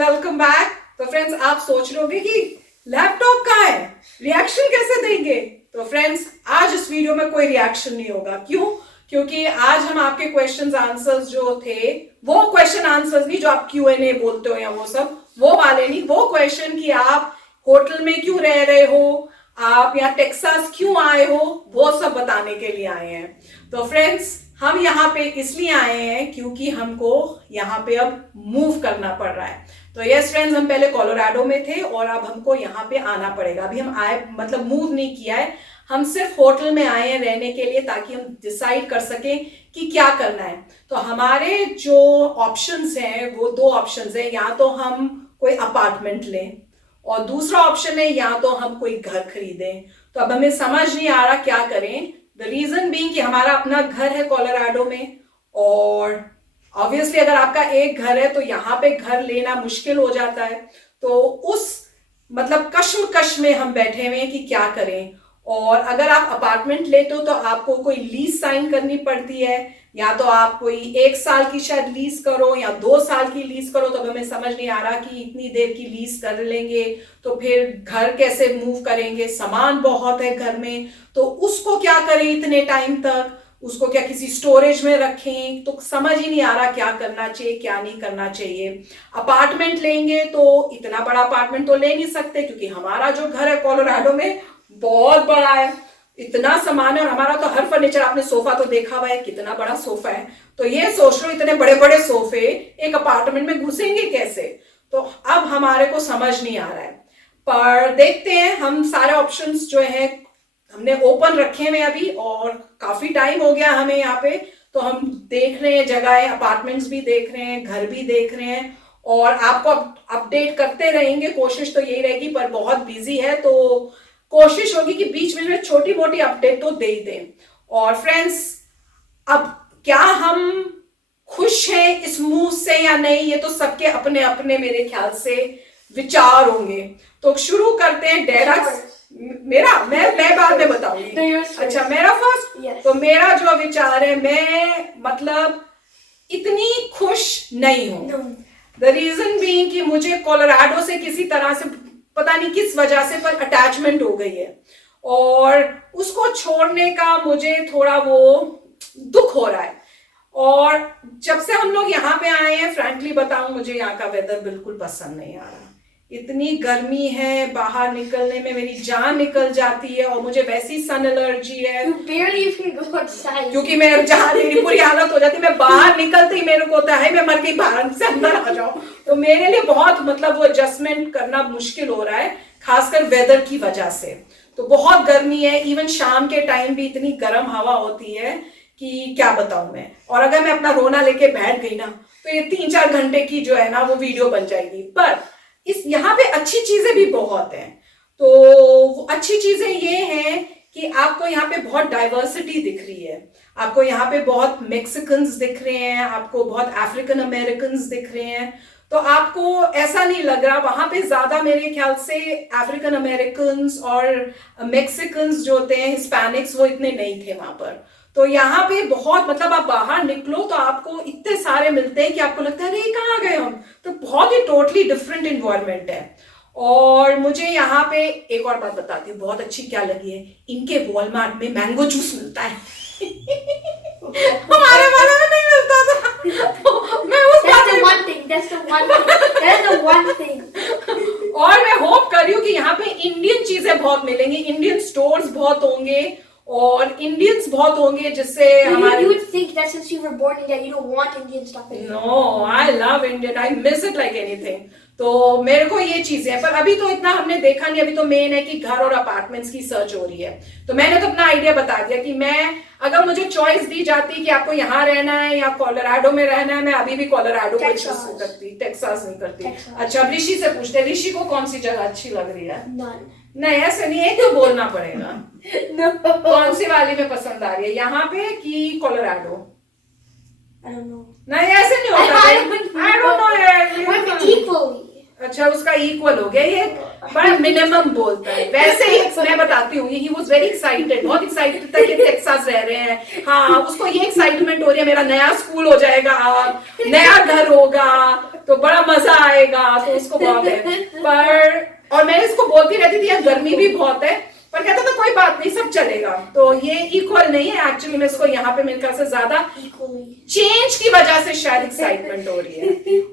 Welcome back. तो friends, आप सोच रहे होंगे कि लैपटॉप कहाँ है, रिएक्शन कैसे देंगे। तो फ्रेंड्स, आज इस वीडियो में कोई रिएक्शन नहीं होगा। क्यों? क्योंकि आज हम आपके क्वेश्चंस आंसर्स जो थे, वो क्वेश्चन आंसर्स नहीं जो आप Q&A बोलते हो या वो सब, वो वाले नहीं। वो क्वेश्चन कि आप होटल में क्यों रह रहे हो, आप यहाँ टेक्सास क्यों आए हो, वो सब बताने के लिए आए हैं। तो फ्रेंड्स, हम यहाँ पे इसलिए आए हैं क्योंकि हमको यहाँ पे अब मूव करना पड़ रहा है। तो यस फ्रेंड्स, हम पहले कोलोराडो में थे और अब हमको यहाँ पे आना पड़ेगा। अभी हम आए, मतलब मूव नहीं किया है, हम सिर्फ होटल में आए हैं रहने के लिए, ताकि हम डिसाइड कर सकें कि क्या करना है। तो हमारे जो ऑप्शंस हैं वो दो ऑप्शंस हैं, या तो हम कोई अपार्टमेंट लें और दूसरा ऑप्शन है या तो हम कोई घर खरीदें। तो अब हमें समझ नहीं आ रहा क्या करें। द रीजन बीइंग कि हमारा अपना घर है कोलोराडो में, और ऑब्वियसली अगर आपका एक घर है तो यहाँ पे घर लेना मुश्किल हो जाता है। तो उस मतलब कश्मकश में हम बैठे हुए हैं कि क्या करें। और अगर आप अपार्टमेंट लेते हो तो आपको कोई लीज साइन करनी पड़ती है, या तो आप कोई 1 साल की शायद लीज करो या 2 साल की लीज करो। तो अब हमें समझ नहीं आ रहा कि इतनी देर की लीज कर लेंगे तो फिर घर कैसे मूव करेंगे, सामान बहुत है घर में, तो उसको क्या करें इतने टाइम तक, उसको क्या किसी स्टोरेज में रखें। तो समझ ही नहीं आ रहा क्या करना चाहिए क्या नहीं करना चाहिए। अपार्टमेंट लेंगे तो इतना बड़ा अपार्टमेंट तो ले नहीं सकते, क्योंकि हमारा जो घर है कोलोराडो में बहुत बड़ा है, इतना सामान है। और हमारा तो हर फर्नीचर, आपने सोफा तो देखा हुआ है, कितना बड़ा सोफा है। तो ये सोच लो, इतने बड़े बड़े सोफे एक अपार्टमेंट में घुसेंगे कैसे। तो अब हमारे को समझ नहीं आ रहा है, पर देखते हैं। हम सारे ऑप्शंस जो है हमने ओपन रखे हुए अभी, और काफी टाइम हो गया हमें यहाँ पे। तो हम देख रहे हैं जगह, अपार्टमेंट्स भी देख रहे हैं, घर भी देख रहे हैं, और आपको अपडेट करते रहेंगे। कोशिश तो यही रहेगी, पर बहुत बिजी है तो कोशिश होगी कि बीच बीच में छोटी मोटी अपडेट तो दे ही दें। और फ्रेंड्स, अब क्या हम खुश हैं इस मूव से या नहीं, ये तो सबके अपने अपने मेरे ख्याल से विचार होंगे। तो शुरू करते हैं। डेडक्स मेरा, मैं बाद में बताऊंगी। अच्छा, मेरा फर्स्ट। तो मेरा जो विचार है, मैं मतलब इतनी खुश नहीं हूं। द रीजन बीइंग कि मुझे कोलोराडो से किसी तरह से, पता नहीं किस वजह से, पर अटैचमेंट हो गई है, और उसको छोड़ने का मुझे थोड़ा वो दुख हो रहा है। और जब से हम लोग यहाँ पे आए हैं, फ्रैंकली बताऊं, मुझे यहाँ का वेदर बिल्कुल पसंद नहीं आ रहा। इतनी गर्मी है, बाहर निकलने में मेरी जान निकल जाती है, और मुझे वैसी सन एलर्जी है। क्योंकि मैं जहाँ, मेरी पूरी हालत हो जाती है, मैं बाहर निकलते ही मेरे को होता है मैं मर गई, बाहर से अंदर आ जाऊं। तो मेरे लिए बहुत मतलब वो एडजस्टमेंट करना मुश्किल हो रहा है, खासकर वेदर की वजह से। तो बहुत गर्मी है, इवन शाम के टाइम भी इतनी गर्म हवा होती है कि क्या बताऊं मैं। और अगर मैं अपना रोना लेके बैठ गई ना, तो ये 3-4 घंटे की जो है ना वो वीडियो बन जाएगी। पर इस यहाँ पे अच्छी चीजें भी बहुत हैं। तो वो अच्छी चीजें ये हैं कि आपको यहाँ पे बहुत डाइवर्सिटी दिख रही है, आपको यहाँ पे बहुत मैक्सिकन्स दिख रहे हैं, आपको बहुत अफ्रीकन अमेरिकन दिख रहे हैं। तो आपको ऐसा नहीं लग रहा, वहां पे ज्यादा मेरे ख्याल से अफ्रीकन अमेरिकन और मैक्सिकन्स जो होते हैं, हिस्पैनिक्स, वो इतने नहीं थे वहां पर। तो यहाँ पे बहुत, मतलब आप बाहर निकलो तो आपको इतने सारे मिलते हैं कि आपको लगता है अरे कहाँ गए हम। तो बहुत ही टोटली डिफरेंट इन्वायरमेंट है। और मुझे यहाँ पे एक और बात बताती हूँ, बहुत अच्छी क्या लगी है, इनके वॉलमार्ट में मैंगो जूस मिलता है। हमारे वाले में नहीं मिलता था। तो मैं उस और मैं होप कर रही हूँ कि यहाँ पे इंडियन चीजें बहुत मिलेंगी, इंडियन स्टोर्स बहुत होंगे और इंडियंस बहुत होंगे, जिससे हमारे। You would think that since you were born in India, you don't want Indian stuff in India. No, I love Indian. I miss it like anything. तो मेरे को ये चीजें हैं, पर अभी तो इतना हमने देखा नहीं। अभी तो मेन है कि घर और अपार्टमेंट्स की सर्च हो रही है। तो मैंने तो अपना आइडिया बता दिया कि मैं, अगर मुझे चॉइस दी जाती कि आपको यहाँ रहना है या कोलोराडो में रहना है, मैं अभी भी कोलोराडो को चूज करती, टेक्सास नहीं करती। अच्छा, अब ऋषि से पूछते, ऋषि को कौन सी जगह अच्छी लग रही है? नहीं, ऐसे नहीं है, तो बोलना पड़ेगा। कौन सी वाली में पसंद आ रही है, यहाँ पे कि कोलोराडो? I don't know. नहीं, ऐसे नहीं होता। I don't know यार। Equally. अच्छा, उसका इक्वल हो गया ये। बड़ा मिनिमम बोलता है। वैसे ही मैं बताती हूँ, ही वाज वेरी एक्साइटेड, बहुत एक्साइटेड था कि टेक्सास रह रहे हैं। हाँ, उसको ये एक्साइटमेंट हो रही है, मेरा नया स्कूल हो जाएगा, नया घर होगा, तो बड़ा मजा आएगा, तो उसको बहुत है। पर और मैं इसको बोलती रहती थी यार गर्मी भी बहुत है, पर कहता था कोई बात नहीं, सब चलेगा। तो ये इक्वल नहीं है एक्चुअली में, इसको यहाँ पे मेरे ख्याल से ज्यादा चेंज की वजह से शायद एक्साइटमेंट हो रही है।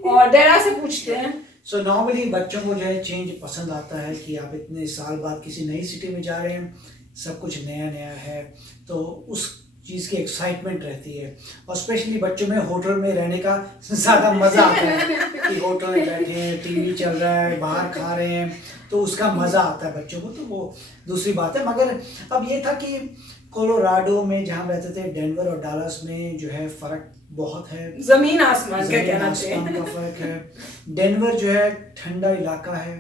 और डेरा से पूछते हैं। सो नॉर्मली बच्चों को जो है चेंज पसंद आता है कि आप इतने साल बाद किसी नई सिटी में जा रहे हैं, सब कुछ नया नया है, तो उस चीज़ की एक्साइटमेंट रहती है। और स्पेशली बच्चों में होटल में रहने का ज़्यादा मज़ा आता है कि होटल में बैठे हैं, टीवी चल रहा है, बाहर खा रहे हैं, तो उसका मज़ा आता है बच्चों को, तो वो दूसरी बात है। मगर अब ये था कि कोलोराडो में जहाँ रहते थे, डेनवर और डालस में जो है फ़र्क बहुत है, जमीन आसमान का कहना आसमान का फर्क है। डेनवर जो है ठंडा इलाका है,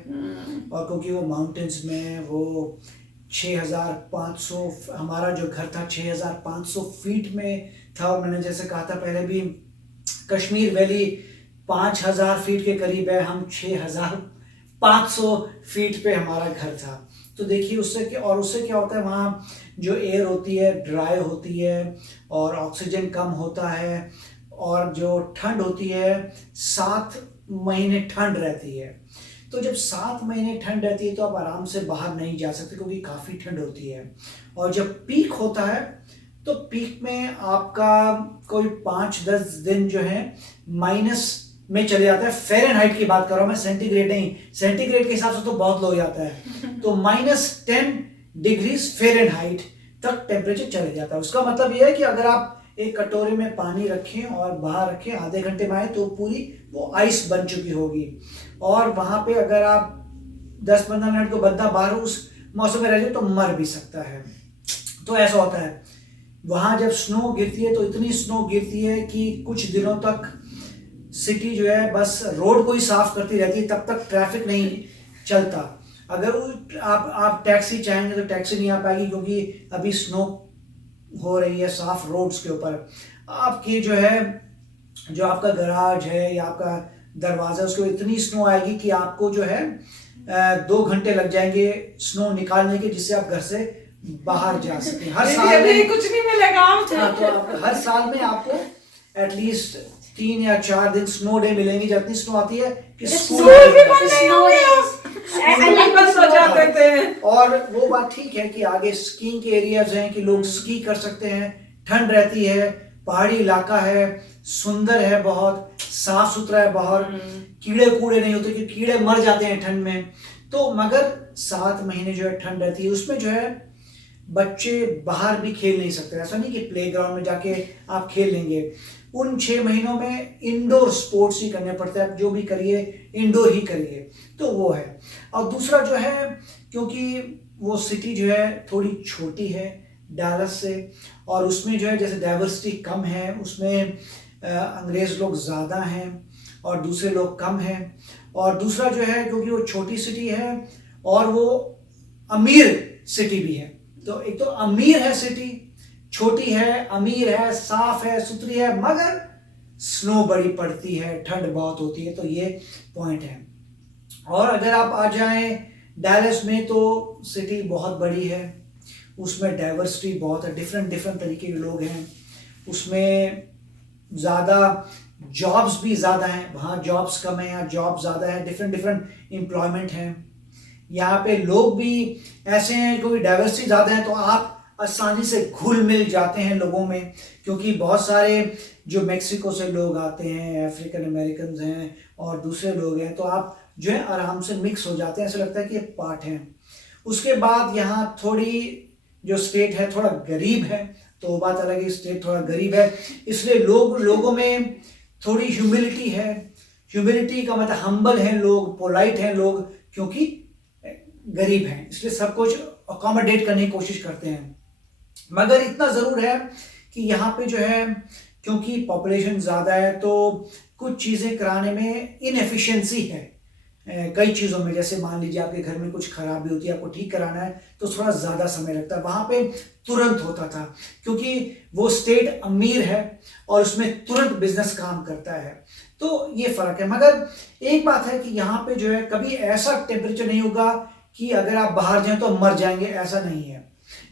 और क्योंकि वो माउंटेन्स में है, वो 6500, हमारा जो घर था 6500 फीट में था, और मैंने जैसे कहा था पहले भी, कश्मीर वैली 5000 फीट के करीब है, हम 6500 फीट पे हमारा घर था। तो देखिए उससे क्या होता है, वहाँ जो एयर होती है ड्राई होती है, और ऑक्सीजन कम होता है, और जो ठंड होती है 7 महीने ठंड रहती है। तो जब 7 महीने ठंड रहती है तो आप आराम से बाहर नहीं जा सकते, क्योंकि काफ़ी ठंड होती है। और जब पीक होता है तो पीक में आपका कोई 5-10 दिन जो है माइनस में चले जाता है। फ़ारेनहाइट की बात कर रहा हूँ मैं, सेंटीग्रेड नहीं, सेंटीग्रेड के हिसाब से तो बहुत लो जाता है। तो -10 डिग्रीज फ़ारेनहाइट तक टेम्परेचर चले जाता है। उसका मतलब यह है कि अगर आप एक कटोरे में पानी रखें और बाहर रखें, आधे घंटे में आए तो पूरी वो आइस बन चुकी होगी। और वहाँ पे अगर आप 10-15 मिनट को बंदा बाहर उस मौसम में रह जाए तो मर भी सकता है। तो ऐसा होता है। वहाँ जब स्नो गिरती है तो इतनी स्नो गिरती है कि कुछ दिनों तक सिटी जो है बस रोड को ही साफ करती रहती है, तब तक ट्रैफिक नहीं चलता। अगर आप टैक्सी चाहेंगे तो टैक्सी नहीं आ पाएगी, क्योंकि अभी स्नो हो रही है साफ रोड्स के ऊपर। आपकी जो है, जो आपका गराज है या आपका दरवाजा, उसको इतनी स्नो आएगी कि आपको जो है 2 घंटे लग जाएंगे स्नो निकालने के, जिससे आप घर से बाहर जा सकें। हर साल में कुछ नहीं मिलेगा। तो हर साल में आपको एटलीस्ट 3 या 4 दिन स्नो डे मिलेंगे, जितनी स्नो आती है कि स्कूल बंद हो जाते थे। और वो बात ठीक है कि आगे स्कीइंग के एरियाज हैं कि लोग स्की कर सकते हैं, ठंड रहती है, पहाड़ी इलाका है, सुंदर है, बहुत साफ सुथरा है, बाहर कीड़े कूड़े नहीं होते, क्योंकि कीड़े मर जाते हैं ठंड में। तो मगर 7 महीने जो है ठंड रहती है, उसमें जो है बच्चे बाहर भी खेल नहीं सकते। ऐसा नहीं कि प्लेग्राउंड में जाके आप खेल लेंगे। उन 6 महीनों में इंडोर स्पोर्ट्स ही करने पड़ते हैं। आप जो भी करिए इंडोर ही करिए, तो वो है। और दूसरा जो है, क्योंकि वो सिटी जो है थोड़ी छोटी है डैलस से, और उसमें जो है जैसे डाइवर्सिटी कम है, उसमें अंग्रेज लोग ज़्यादा हैं और दूसरे लोग कम हैं। और दूसरा जो है, क्योंकि वो छोटी सिटी है और वो अमीर सिटी भी है, तो एक तो अमीर है सिटी, छोटी है, अमीर है, साफ है, सुथरी है, मगर स्नो बड़ी पड़ती है, ठंड बहुत होती है। तो ये पॉइंट है। और अगर आप आ जाएं डैलस में तो सिटी बहुत बड़ी है, उसमें डाइवर्सिटी बहुत है, डिफरेंट तरीके के लोग हैं, उसमें ज़्यादा जॉब्स भी ज़्यादा हैं। वहाँ जॉब्स कम है, यहाँ जॉब ज़्यादा है, डिफरेंट एम्प्लॉयमेंट हैं। यहाँ पे लोग भी ऐसे हैं, क्योंकि डाइवर्सिटी ज़्यादा है तो आप आसानी से घुल मिल जाते हैं लोगों में, क्योंकि बहुत सारे जो मेक्सिको से लोग आते हैं, अफ्रीकन अमेरिकन हैं और दूसरे लोग हैं, तो आप जो है आराम से मिक्स हो जाते हैं, ऐसा लगता है कि ये पार्ट हैं। उसके बाद यहाँ थोड़ी जो स्टेट है थोड़ा गरीब है, तो वो बात अलग है, स्टेट थोड़ा गरीब है, इसलिए लोगों में थोड़ी ह्यूमिलिटी है। ह्यूमिलिटी का मतलब हम्बल है लोग, पोलाइट हैं लोग, क्योंकि गरीब हैं, इसलिए सब कुछ अकोमोडेट करने की कोशिश करते हैं। मगर इतना ज़रूर है कि यहाँ पे जो है, क्योंकि पॉपुलेशन ज़्यादा है, तो कुछ चीज़ें कराने में इनएफिशिएंसी है कई चीज़ों में। जैसे मान लीजिए आपके घर में कुछ खराबी होती है, आपको ठीक कराना है तो थोड़ा ज़्यादा समय लगता है। वहाँ पे तुरंत होता था, क्योंकि वो स्टेट अमीर है और उसमें तुरंत बिजनेस काम करता है। तो ये फर्क है। मगर एक बात है कि यहाँ पे जो है कभी ऐसा टेम्परेचर नहीं होगा कि अगर आप बाहर जाएं तो मर जाएंगे, ऐसा नहीं है।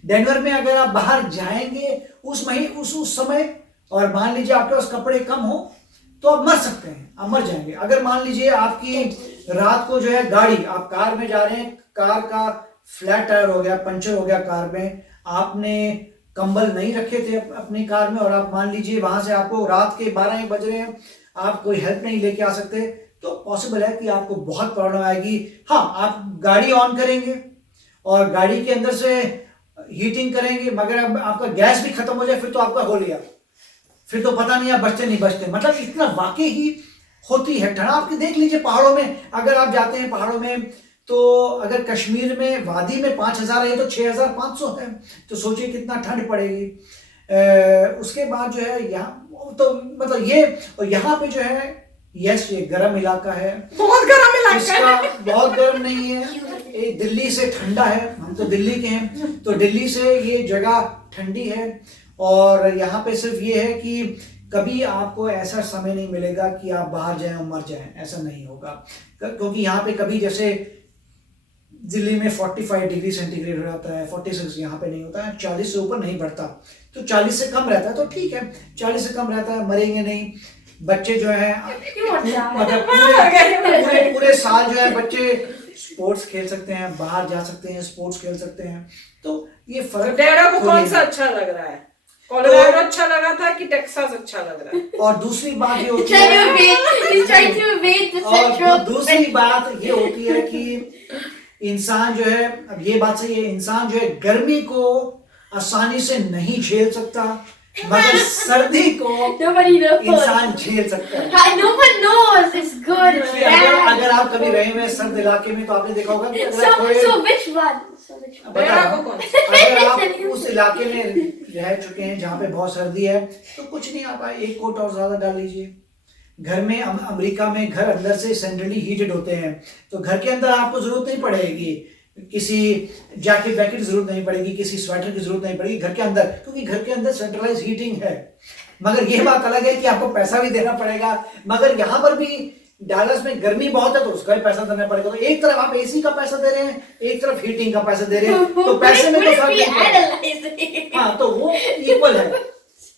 डेनवर में अगर आप बाहर जाएंगे उस समय और मान लीजिए आपके पास कपड़े कम हो तो आप मर सकते हैं, आप मर जाएंगे। अगर मान लीजिए आपकी रात को जो है गाड़ी, आप कार में जा रहे हैं, कार का फ्लैट टायर हो गया, पंचर हो गया कार में, आपने कंबल नहीं रखे थे अपनी कार में और आप मान लीजिए वहां से आपको रात के 12 बज रहे हैं, आप कोई हेल्प नहीं लेके आ सकते, तो पॉसिबल है कि आपको बहुत प्रॉब्लम आएगी। हाँ, आप गाड़ी ऑन करेंगे और गाड़ी के अंदर से हीटिंग करेंगे, मगर अब आपका गैस भी खत्म हो जाए फिर तो आपका हो लिया, फिर तो पता नहीं आप बचते नहीं बचते। मतलब इतना वाकई ही होती है ठंड। आप देख लीजिए पहाड़ों में, अगर आप जाते हैं पहाड़ों में तो अगर कश्मीर में वादी में 5000 है तो 6500 है, तो सोचिए कितना ठंड पड़ेगी। उसके बाद जो है यहाँ तो मतलब ये, और यहाँ पे जो है यस ये गर्म इलाका है, बहुत गर्म इलाका इसका है। बहुत गर्म नहीं है, ये दिल्ली से ठंडा है, हम तो दिल्ली के हैं, तो दिल्ली से ये जगह ठंडी है। और यहाँ पे सिर्फ ये है कि कभी आपको ऐसा समय नहीं मिलेगा कि आप बाहर जाएं और मर जाएं, ऐसा नहीं होगा। क्योंकि यहाँ पे कभी जैसे दिल्ली में 45 डिग्री सेंटीग्रेड हो जाता है, 46 यहाँ पे नहीं होता है, 40 से ऊपर नहीं बढ़ता, तो 40 से कम रहता है तो ठीक है, 40 से कम रहता है, मरेंगे नहीं। बच्चे जो है मतलब पूरे साल जो है बच्चे स्पोर्ट्स खेल सकते हैं, बाहर जा सकते हैं, स्पोर्ट्स खेल सकते हैं, तो ये फर्क। डेरा को कौन सा अच्छा लग रहा है? कोलोराडो अच्छा लगा था कि टेक्सास अच्छा लग रहा है? और दूसरी बात ये होती है, और दूसरी बात ये होती है कि इंसान जो है, अब ये बात सही है, इंसान जो है गर्मी को आसानी से नहीं झेल सकता, मगर सर्दी को इंसान झेल सकता है। No one knows. It's good. It's bad. अगर आप कभी रहे हुए सर्द इलाके में तो आपने देखा होगा कि अगर आप थोड़े, So which one? डेरा को कौन सा? अगर आप उस इलाके में रह चुके हैं जहाँ पे बहुत सर्दी है तो कुछ नहीं, आप एक कोट और ज्यादा डाल लीजिए। घर में अमेरिका में घर अंदर से सेंट्रली हीटेड होते हैं, तो घर के अंदर आपको जरूरत नहीं पड़ेगी किसी जैकेट वैकेट की जरूरत नहीं पड़ेगी, किसी स्वेटर की जरूरत नहीं पड़ेगी घर के अंदर, क्योंकि घर के अंदर सेंट्रलाइज हीटिंग है। मगर ये बात अलग है कि आपको पैसा भी देना पड़ेगा, मगर यहाँ पर भी डालस में गर्मी बहुत है तो उसका भी पैसा देना पड़ेगा। तो एक तरफ आप एसी का पैसा दे रहे हैं, एक तरफ हीटिंग का पैसा दे रहे हैं, तो पैसे में तो फर्क नहीं पड़ा। हाँ, तो वो इक्वल है,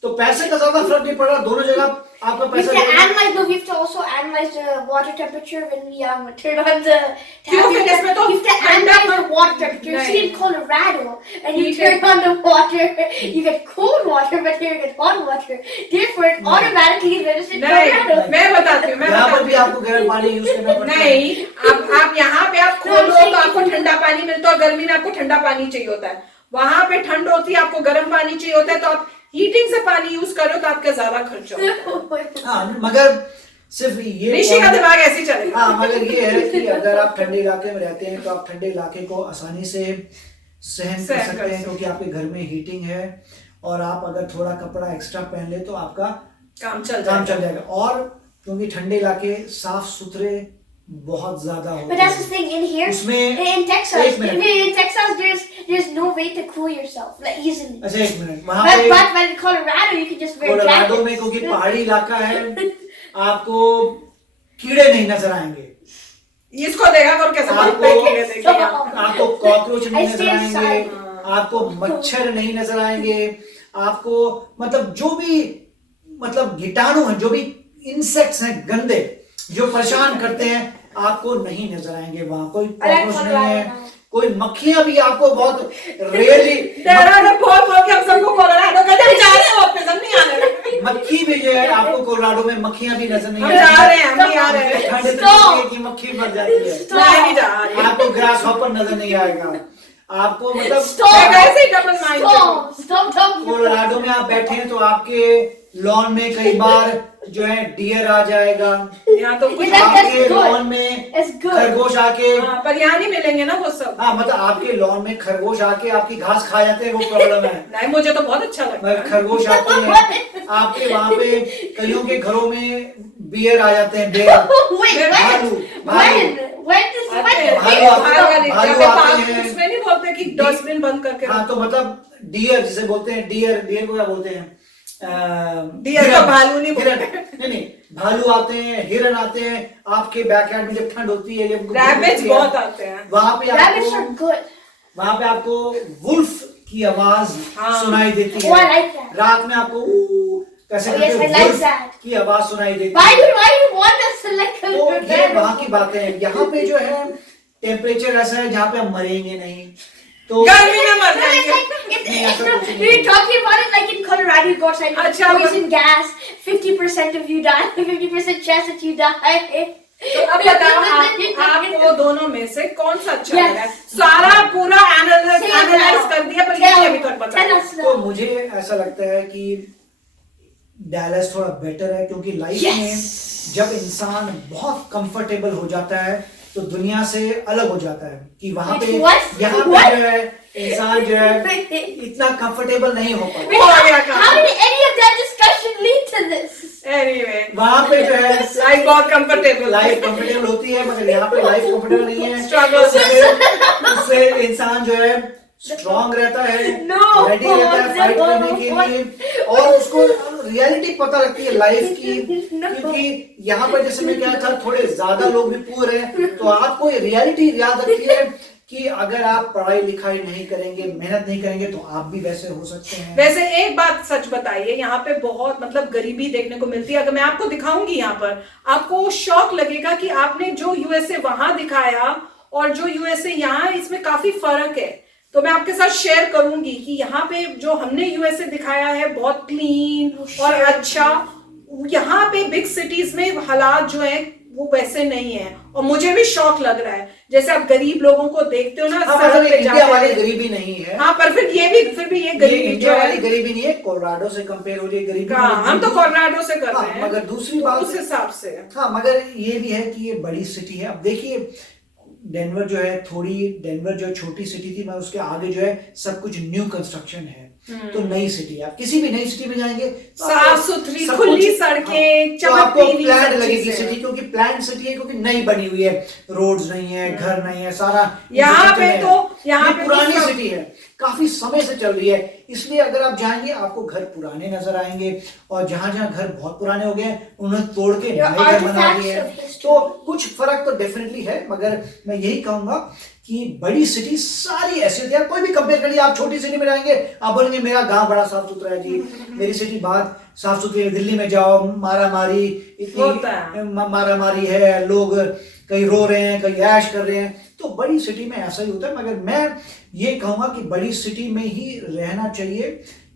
तो पैसे का ज्यादा फर्क नहीं पड़ रहा, दोनों जगह आपका We पैसा have to analyze. No, we have to also analyze the water temperature when we turn on the tap. You have to analyze the water temperature. See in Colorado, and you turn on the water, you get cold water, but here you get hot water. Therefore, it automatically is in Colorado. नहीं, मैं बताती हूँ, यहाँ पर भी आपको गर्म पानी यूज करना पड़ता है। नहीं, आप यहाँ पे आप खोलो तो आपको ठंडा पानी मिलता है, गर्मी में आपको ठंडा पानी चाहिए होता है। वहां पे ठंड होती है, आपको गर्म पानी चाहिए होता है, तो आप हीटिंग से पानी यूज करो तो आपका ज्यादा खर्चा होता है। हाँ, मगर सिर्फ ये ऋषि का दिमाग ऐसे ही चलेगा। हाँ, मगर ये है कि अगर आप ठंडे इलाके में रहते हैं तो आप ठंडे इलाके को आसानी से सहन कर सकते हैं, क्योंकि आपके घर में हीटिंग है, और आप अगर थोड़ा कपड़ा एक्स्ट्रा पहन ले तो आपका काम चल जाएगा। और क्योंकि ठंडे इलाके साफ सुथरे बहुत ज्यादा होते हैं। But that's the thing in here. In Texas, there's no way to cool yourself like easily. अच्छा, एक मिनट, वहाँ पे But in Colorado, you can just wear Colorado jackets. में क्योंकि पहाड़ी इलाका है, आपको कीड़े नहीं नजर आएंगे, इसको देखा करो कैसे आपको कॉकरोच नहीं नजर आएंगे, आपको मच्छर नहीं नजर आएंगे, आपको मतलब जो भी मतलब कीटाणु हैं, जो भी इंसेक्ट्स हैं गंदे जो परेशान करते हैं, आपको नहीं नजर आएंगे। वहां कोई कॉकरोच नहीं है, कोई मक्खियां भी आपको बहुत रेयरली, मक्खी भी जो है आपको कोलोराडो में मक्खियां भी नजर नहीं आएगी, ठंड की मक्खी मर जाती है, आपको ग्रास हॉपर नजर नहीं आएगा, आपको मतलब कोलोराडो में आप बैठे हैं तो आपके लॉन में कई बार जो है डियर आ जाएगा, यहाँ तो कुछ आपके लॉन में खरगोश आके, पर यहाँ नहीं मिलेंगे ना वो सब। हाँ, मतलब आपके लॉन में खरगोश आके आपकी घास खा जाते हैं, वो प्रॉब्लम है। नहीं, मुझे तो बहुत अच्छा लगता है। खरगोश आते हैं आपके वहाँ पे, कईयों के घरों में बियर आ जाते हैं, बियर, भालू उसमें नहीं बोलते कि डस्टबिन बंद करके। हाँ, तो मतलब डियर जिसे बोलते हैं, डियर को क्या बोलते हैं, डियर का भालू नहीं बोलते। नहीं, भालू आते हैं, हिरन आते हैं आपके बैकयार्ड में जब ठंड होती है, जब रैबिट्स बहुत आते हैं वहां पे Rabbits are आपको good. वुल्फ की आवाज हाँ। सुनाई देती Oh, I है। like that. रात में आपको कैसे Oh, yes, करते I like वुल्फ that. की आवाज सुनाई देती Why है। you want us to like a तो ये rabbit? वहां की बातें हैं। यहाँ पे जो है टेम्परेचर ऐसा है जहाँ पे हम मरेंगे नहीं, तो गर्मी में मर No, it's जाएंगे। like नहीं, ऐसा कुछ नहीं you're talking about it like in Colorado, you go outside, अच्छा, poison gas, 50% of you die, 50% chance that you die. तो अब बताओ आपको दोनों में से कौन सा अच्छा Yes. लगा? सारा पूरा एनालाइज कर दिया, पर ये अभी तक Tell बताओ। us तो now. मुझे ऐसा लगता है कि डैलस थोड़ा बेटर है, क्योंकि लाइफ Yes. में जब इंसान बहुत कंफर्टेबल हो जाता है तो दुनिया से अलग हो जाता है, कि वहां पे What? यहाँ पे What? जो है इंसान जो है इतना कंफर्टेबल नहीं हो पाता। हो गया काम। How did any of that discussion lead to this? Anyway, वहां पे जो है लाइफ बहुत कंफर्टेबल लाइफ कंफर्टेबल होती है, मगर यहाँ पे लाइफ कंफर्टेबल नहीं है। Struggle. उससे इंसान जो है स्ट्रॉन्ग रहता है, No, रेडी रहता है फाइट no, करने के लिए, और उसको रियलिटी पता लगती है लाइफ की। No. क्योंकि यहाँ पर जैसे मैं क्या था, थोड़े ज्यादा लोग भी पुअर हैं, तो आपको ये रियलिटी याद रखती है कि अगर आप पढ़ाई लिखाई नहीं करेंगे, मेहनत नहीं करेंगे, तो आप भी वैसे हो सकते हैं। वैसे एक बात सच बताइए, यहाँ पे बहुत मतलब गरीबी देखने को मिलती है। अगर मैं आपको दिखाऊंगी यहाँ पर, आपको शौक लगेगा कि आपने जो यूएसए वहां दिखाया और जो यूएसए यहाँ, इसमें काफी फर्क है। तो मैं आपके साथ शेयर करूंगी कि यहाँ पे जो हमने यूएसए दिखाया है बहुत क्लीन और अच्छा, यहाँ पे बिग सिटीज में हालात जो है वो वैसे नहीं है। और मुझे भी शौक लग रहा है, जैसे आप गरीब लोगों को देखते हो ना हाँ, सड़क मतलब पे इंडिया जाते वाली हैं। गरीबी नहीं है। हाँ, पर फिर भी ये ये गरीबी जो इंडिया वाली है, गरीबी नहीं है, कोलोराडो से कंपेयर हो रही है गरीबी। हाँ, हम तो कोलोराडो से कर हाँ, रहे हैं, मगर दूसरी तो बात उस हिसाब से। हाँ, मगर ये भी है कि ये बड़ी सिटी है। अब देखिए डेनवर जो है, डेनवर जो छोटी सिटी थी, मगर उसके आगे जो है सब कुछ न्यू कंस्ट्रक्शन है, तो नई सिटी है। आप किसी भी नई सिटी में जाएंगे तो साफ आपको सुथरी सब खुली कुछ- सड़कें, हाँ, तो आपको चमकती हुई प्लान सब लगेगी चीजें। सिटी, क्योंकि प्लान सिटी है, क्योंकि नई बनी हुई है, रोड्स नहीं है, घर नहीं है, सारा यहाँ पे infrastructure तो- है। यहाँ ये पे तो पुरानी सब- सिटी है, काफी समय से चल रही है, इसलिए अगर आप जाएंगे आपको घर पुराने नजर आएंगे, और जहां जहां घर बहुत पुराने हो गए उन्हें तोड़ के There नए are घर बना artifacts दिए of हैं। history. तो कुछ फर्क तो डेफिनेटली है, मगर मैं यही कहूंगा कि बड़ी सिटी सारी ऐसी होती है। कोई भी कंपेयर करिए, आप छोटी सिटी में जाएंगे, आप बोलेंगे मेरा गांव बड़ा साफ सुथरा है जी, मेरी सिटी बहुत साफ सुथरी है। दिल्ली में जाओ, मारा मारी होता है। इतनी मारा मारी है, लोग कहीं रो रहे हैं, कहीं ऐश कर रहे हैं, तो बड़ी सिटी में ऐसा ही होता है। मगर मैं ये कहूंगा कि बड़ी सिटी में ही रहना चाहिए,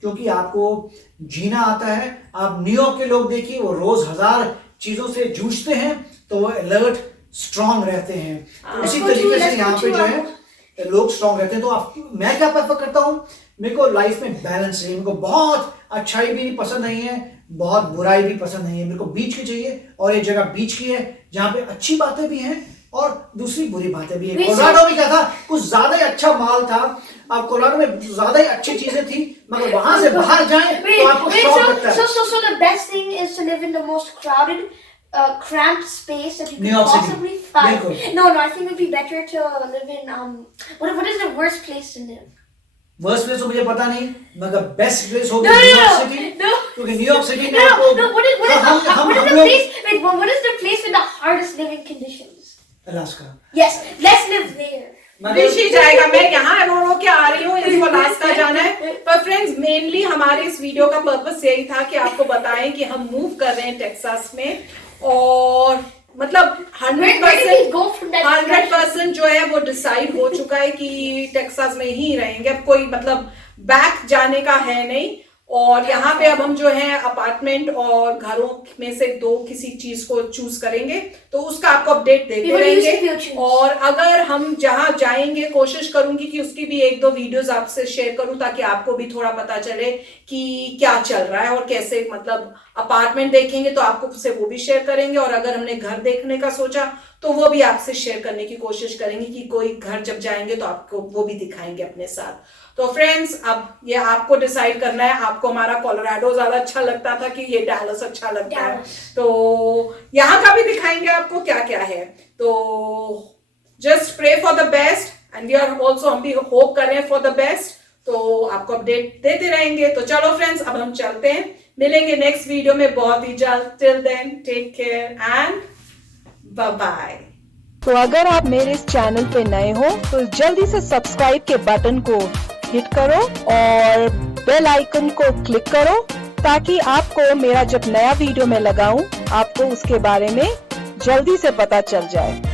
क्योंकि आपको जीना आता है। आप न्यूयॉर्क के लोग देखिए, वो रोज 1000 चीजों से जूझते हैं, तो वो अलर्ट स्ट्रांग रहते हैं। तो इसी तरीके से यहाँ पे जो है लोग स्ट्रांग रहते हैं। तो आप, मैं क्या प्रेफर करता हूँ, मेरे को लाइफ में बैलेंस है। मेरे को बहुत अच्छाई भी नहीं पसंद नहीं है, बहुत बुराई भी पसंद नहीं है, मेरे को बीच की चाहिए। और ये जगह बीच की है जहाँ पे अच्छी बातें भी हैं और दूसरी बुरी बातें भी हैं। कोलोराडो में क्या था, कुछ ज्यादा ही अच्छा माल था। अब कोलोराडो में ज्यादा ही अच्छी चीजें थी, मगर वहां से बाहर जाएं तो आपको शौक लगता है। So the best thing is to live in the most crowded, cramped space that you New can York City. possibly find. बिल्कुल। No, I think it would be better to live in what is the worst place to live? Worst place तो मुझे पता नहीं, मगर best place होगी No, no, New York no, city, no. क्योंकि New York city में No, आपको no. What is the हम place? Wait, what is the place with the hardest living conditions? Alaska. Yes, let's live there. ऋषि जाएगा, मैं यहाँ रो रो के आ रही हूँ, इसको अलास्का जाना है। पर फ्रेंड्स, मेनली हमारे इस वीडियो का पर्पस यही था कि आपको बताएं कि हम मूव कर रहे हैं टेक्सास में, और मतलब Where did we go from that 100% जो है वो डिसाइड हो चुका है कि टेक्सास में ही रहेंगे। अब कोई मतलब बैक जाने का है नहीं। और यहाँ पे अब हम जो है अपार्टमेंट और घरों में से 2 किसी चीज को चूज करेंगे, तो उसका आपको अपडेट देते We will use रहेंगे। it, we'll choose. और अगर हम जहां जाएंगे, कोशिश करूंगी कि उसकी भी 1-2 वीडियोस आपसे शेयर करूं, ताकि आपको भी थोड़ा पता चले कि क्या चल रहा है और कैसे, मतलब अपार्टमेंट देखेंगे तो आपको से वो भी शेयर करेंगे, और अगर हमने घर देखने का सोचा तो वो भी आपसे शेयर करने की कोशिश करेंगे कि कोई घर जब जाएंगे तो आपको वो भी दिखाएंगे अपने साथ। तो फ्रेंड्स, अब ये आपको डिसाइड करना है, आपको हमारा कोलोराडो ज्यादा अच्छा लगता था कि ये डैलस अच्छा लगता है, तो यहाँ का भी दिखाएंगे आपको क्या क्या है। तो just pray for the best, and we are also, हम भी होप कर रहे हैं फॉर द बेस्ट। तो आपको अपडेट देते रहेंगे। तो चलो फ्रेंड्स, अब हम चलते हैं, मिलेंगे नेक्स्ट वीडियो में बहुत ही जल्द। Till then take care and bye bye. तो अगर आप मेरे इस चैनल पे नए हो तो जल्दी से सब्सक्राइब के बटन को हिट करो और बेल आइकन को क्लिक करो, ताकि आपको मेरा जब नया वीडियो मैं लगाऊं आपको उसके बारे में जल्दी से पता चल जाए।